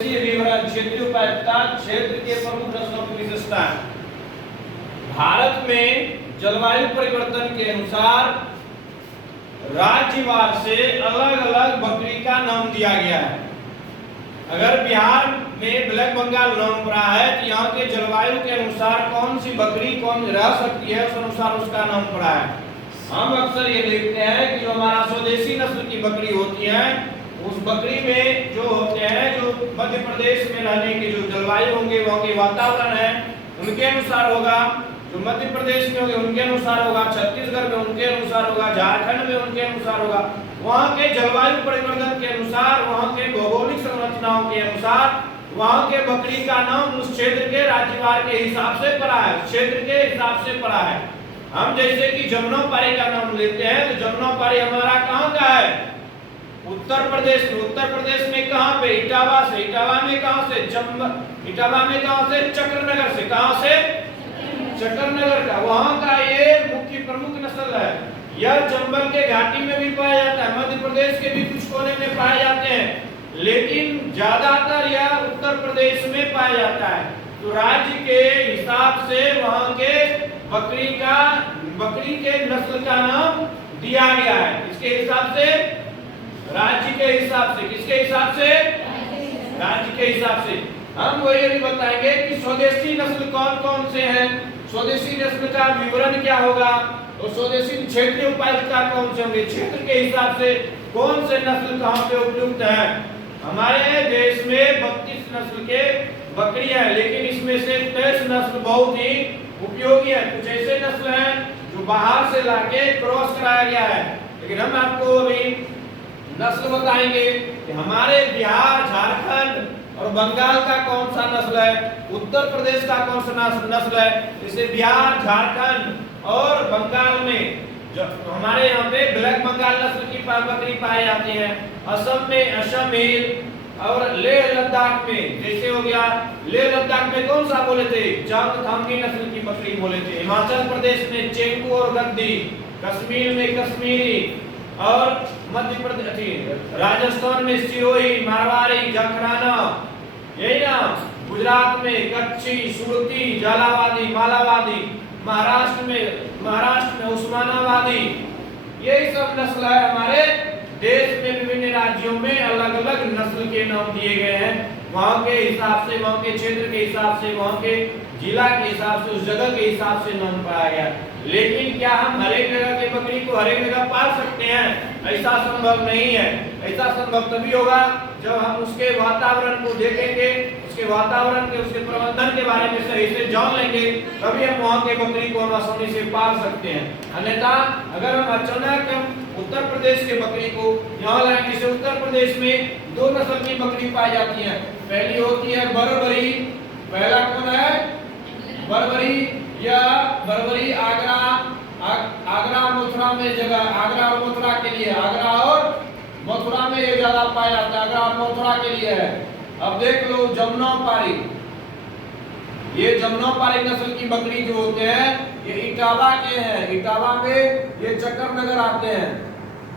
विवरण क्षेत्रीय उपायता क्षेत्र के प्रमुख नस्लों की विशेषताएं। भारत में जलवायु परिवर्तन के अनुसार राज्यवार से अलग अलग बकरी का नाम दिया गया है। अगर बिहार में ब्लैक बंगाल नाम पड़ा है तो यहाँ के जलवायु के अनुसार कौन सी बकरी कौन रह सकती है उस अनुसार उसका नाम पड़ा है। हम अक्सर ये देखते हैं कि जो हमारा स्वदेशी नस्ल की बकरी होती है उस बकरी में जो होते हैं जो मध्य प्रदेश में रहने के जो जलवायु होंगे वहाँ के वातावरण है उनके अनुसार होगा, जो मध्य प्रदेश में होंगे उनके अनुसार होगा, छत्तीसगढ़ में उनके अनुसार होगा, झारखंड में उनके अनुसार होगा। वहाँ के जलवायु परिवर्तन के अनुसार, वहाँ के भौगोलिक संरचनाओं के अनुसार वहाँ के बकरी का नाम उस क्षेत्र के राज्यवार के हिसाब से पड़ा है, क्षेत्र के हिसाब से पड़ा है। हम जैसे कि जमुनापारी का नाम लेते हैं तो जमुनापारी हमारा कहाँ का है? उत्तर प्रदेश में। उत्तर प्रदेश में कहाँ पे? इटावा से। इटावा में कहाँ से? इटावा में कहाँ से? चक्रनगर से। कहाँ से? चक्रनगर का। वहाँ का ये मुख्य प्रमुख नस्ल है। यह चंबल के घाटी में भी पाया जाता है, मध्य प्रदेश के भी कुछ कोने में पाए जाते हैं, लेकिन ज्यादातर यह उत्तर प्रदेश में पाया जाता है। तो राज्य के हिसाब से वहाँ के बकरी के नस्ल का नाम दिया गया है। इसके हिसाब से, राज्य के हिसाब से। किसके हिसाब से? राज्य के हिसाब से। हम वही भी बताएंगे कि स्वदेशी नस्ल कौन कौन से हैं, स्वदेशी नस्ल का विवरण क्या होगा और स्वदेशी क्षेत्रीय उपायता कौन से होंगे, क्षेत्र के हिसाब से कौन से नस्ल कहाँ पे उपयुक्त है। हमारे देश में 32 नस्ल के बकरियां हैं, लेकिन इसमें से 23 नस्ल बहुत ही उपयोगी है। कुछ ऐसे नस्ल हैं जो बाहर से लाके क्रॉस कराया गया है, लेकिन हम आपको अभी नस्ल बताएंगे कि हमारे बिहार, झारखंड और बंगाल का कौन सा नस्ल है, उत्तर प्रदेश का कौन सा नस्ल है। जैसे बिहार, झारखंड और बंगाल में जो हमारे यहाँ पे ब्लैक बंगाल नस्ल की बकरी पाई जाती है। असम में असम हिल और लेह लद्दाख में, जैसे हो गया लेह लद्दाख में कौन सा बोले थे? चांगथांगी नस्ल की बकरी बोले थे। हिमाचल प्रदेश में चेंगू और गद्दी, कश्मीर में कश्मीरी और मध्य प्रदेश, राजस्थान में सिरोही, मारवाड़ी, जखराना, यही ना। गुजरात में कच्छी, सुरती, झालावादी, मालावादी, महाराष्ट्र में उस्मानाबादी। यही सब नस्ल है। हमारे देश में विभिन्न राज्यों में अलग अलग नस्ल के नाम दिए गए हैं, वहाँ के हिसाब से, वहाँ के क्षेत्र के हिसाब से, वहाँ के जिला के हिसाब से, उस जगह के हिसाब से नाम पाया गया। लेकिन क्या हम हर एक जगह की बकरी को हर एक जगह पाल सकते हैं? ऐसा संभव नहीं है। ऐसा संभव तभी होगा जब हम उसके वातावरण को देखेंगे, उसके वातावरण के, उसके प्रबंधन के बारे में सही से जान लेंगे, तभी हम वहाँ के बकरी को आसानी से पाल सकते हैं। अन्यथा अगर हम अचानक उत्तर प्रदेश के बकरी को यहाँ लाएंगे, जैसे उत्तर प्रदेश में 2 नस्ल की बकरी पाई जाती है। पहली होती है बरबरी। पहला कौन है? बरबरी। या बरबरी आगरा मथुरा में जगह, आगरा और मथुरा के लिए, आगरा और मथुरा में ये ज्यादा पाया जाता है, आगरा और मथुरा के लिए है। अब देख लो जमुनापारी। ये जमुनापारी नस्ल की बकरी जो होते हैं ये इटावा के हैं। इटावा में ये चक्करनगर आते हैं।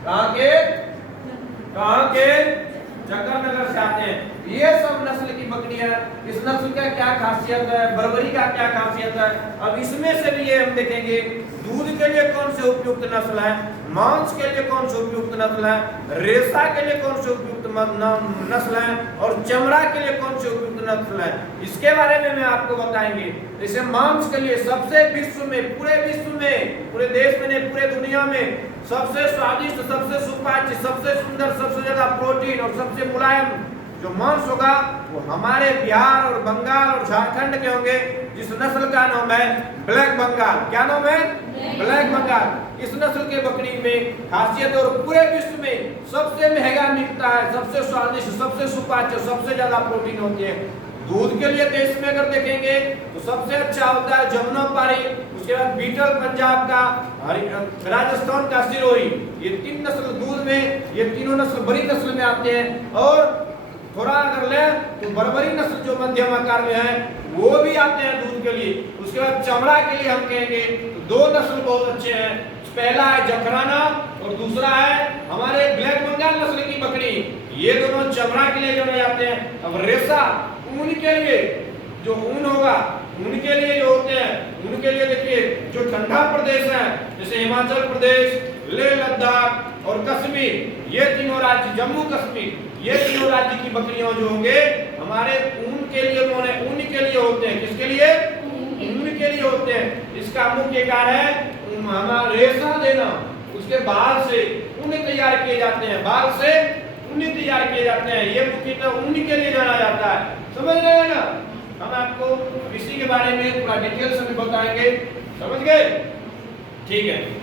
कहाँ के? चक्करनगर से आते हैं। ये सब नस्ल की बकरियां, इस नस्ल का क्या खासियत है, बरबरी का क्या खासियत है, अब इसमें से भी ये हम देखेंगे। दूध के लिए कौन से उपयुक्त नस्ल है, मांस के लिए कौन से उपयुक्त नस्ल है, रेशा के लिए कौन से उपयुक्त नस्ल है और चमड़ा के लिए कौन से उपयुक्त नस्ल है, इसके बारे में मैं आपको बताएंगे। जैसे मांस के लिए सबसे विश्व में, पूरे विश्व में, पूरे देश में नहीं पूरे दुनिया में सबसे स्वादिष्ट, सबसे सुपाच्य, सबसे सुंदर, सबसे ज्यादा प्रोटीन और सबसे मुलायम जो मांस होगा वो हमारे बिहार और बंगाल और झारखंड के होंगे, जिस नस्ल का नाम है ब्लैक बंगाल। क्या नाम है? ब्लैक बंगाल। इस नस्ल के बकरी में खासियत और पूरे विश्व में सबसे महंगा मिलता है, सबसे स्वादिष्ट, सबसे सुपाच्य, सबसे ज्यादा प्रोटीन होती है। दूध के लिए देश में अगर देखेंगे तो सबसे अच्छा होता है जमुनापारी, उसके बाद बीटल पंजाब का, राजस्थान का सिरोही। ये 3 नस्ल दूध में, ये तीनों नस्ल बड़ी नस्ल में आते हैं। और थोड़ा अगर ले तो बरबरी नस्ल जो मध्यम आकार में है वो भी आते हैं दूध के लिए। उसके बाद चमड़ा के लिए हम कहेंगे तो 2 नस्ल बहुत अच्छे हैं। पहला है जखराना और दूसरा है हमारे ब्लैक बंगाल नस्ल की बकरी। ये दोनों चमड़ा के लिए जाने जाते हैं। अब रेशा ऊन के लिए, जो ऊन होगा उनके लिए जो होते हैं, उनके लिए देखिए जो ठंडा प्रदेश है जैसे हिमाचल प्रदेश, लेह लद्दाख और कश्मीर, ये तीनों राज्य, जम्मू कश्मीर, ये तीनों राज्य की बकरियां जो होंगे हमारे ऊन के लिए, ऊन के लिए होते हैं। किसके लिए? ऊन के लिए होते हैं। इसका मुख्य कार्य है हमारा रेशा देना, उसके बाल से ऊन तैयार किए जाते हैं, बाल से ऊन तैयार किए जाते हैं। ये मुख्यतः ऊन के लिए जाना जाता है। समझ रहे हैं ना? हम आपको कृषि के बारे में पूरा डिटेल से बताएंगे। समझ गए? ठीक है।